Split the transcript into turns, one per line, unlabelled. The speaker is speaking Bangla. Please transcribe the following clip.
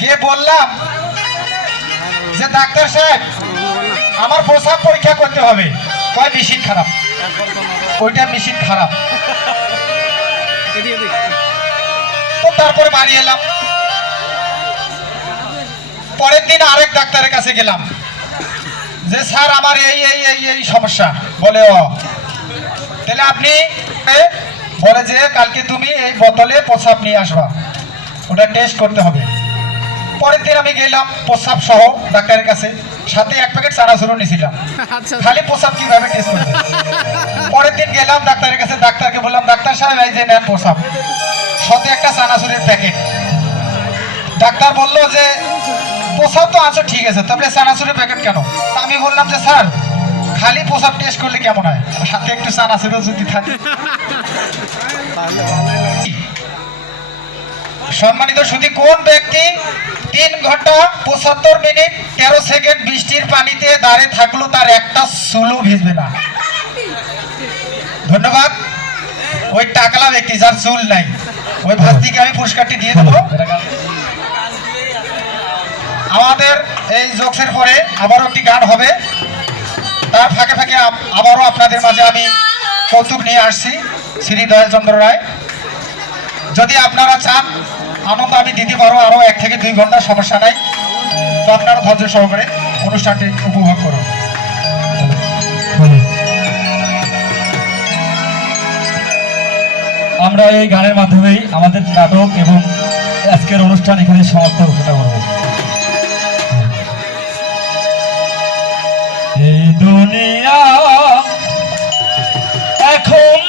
গিয়ে বললাম যে, ডাক্তার সাহেব, আমার প্রসাব পরীক্ষা করতে হবে। কয়, মেশিন খারাপ। ওইটা মেশিন খারাপ। তো তারপরে বাড়ি এলাম। পরের দিন আরেক ডাক্তারের কাছে গেলাম। যে, স্যার, আমার এই এই এই এই সমস্যা। বলে ও তাহলে আপনি বলে যে, কালকে তুমি এই বোতলে প্রসাব নিয়ে আসবা। ওটা টেস্ট করতে হবে। পরের দিন আমি গেলাম প্রসাব সহ ডাক্তারের কাছে। সাথে এক প্যাকেট চানাচুরও নিয়েছিলাম।
আচ্ছা
খালি প্রসাব কীভাবে টেস্ট করবে? পরের দিন গেলাম ডাক্তারের কাছে ডাক্তারকে বললাম ডাক্তার সাহেব এই যে নেন প্রসাব সাথে একটা চানাচুরের প্যাকেট ডাক্তার বলল যে প্রসাব তো আছে ঠিক আছে তবে চানাচুরের প্যাকেট কেন? আমি বললাম যে স্যার খালি প্রসাব টেস্ট করলে কেমন হয়? সাথে একটু চানাচুরও যদি থাকে। সম্মানিত শুধু কোন ব্যক্তি তিন ঘণ্টা পঁচাত্তর মিনিট তেরো সেকেন্ড বৃষ্টির পানিতে দাঁড়িয়ে থাকল, তার একটা সুলো ভিজবে না। ধন্যবাদ। ওই টাকলা ব্যক্তি, যার চুল নাই। ওই ভাস্তিকে আমি পুরস্কারটি দিয়ে দেবো। আমাদের এই জোকসের পরে আবারও একটি গান হবে। তার ফাঁকে ফাঁকে আবারও আপনাদের মাঝে আমি কৌতুক নিয়ে আসছি। শ্রী দয়ালচন্দ্র রায়। যদি আপনারা চান আনন্দ, আমি দিতে পারো আরও এক থেকে দুই ঘণ্টা সমস্যা নাই। তো আপনারা ধৈর্য সহকারে অনুষ্ঠানটি উপভোগ করুন।
আমরা এই গানের মাধ্যমেই আমাদের নাটক এবং আজকের অনুষ্ঠান এখানে সমাপ্ত ঘোষণা করব। এই দুনিয়া এখন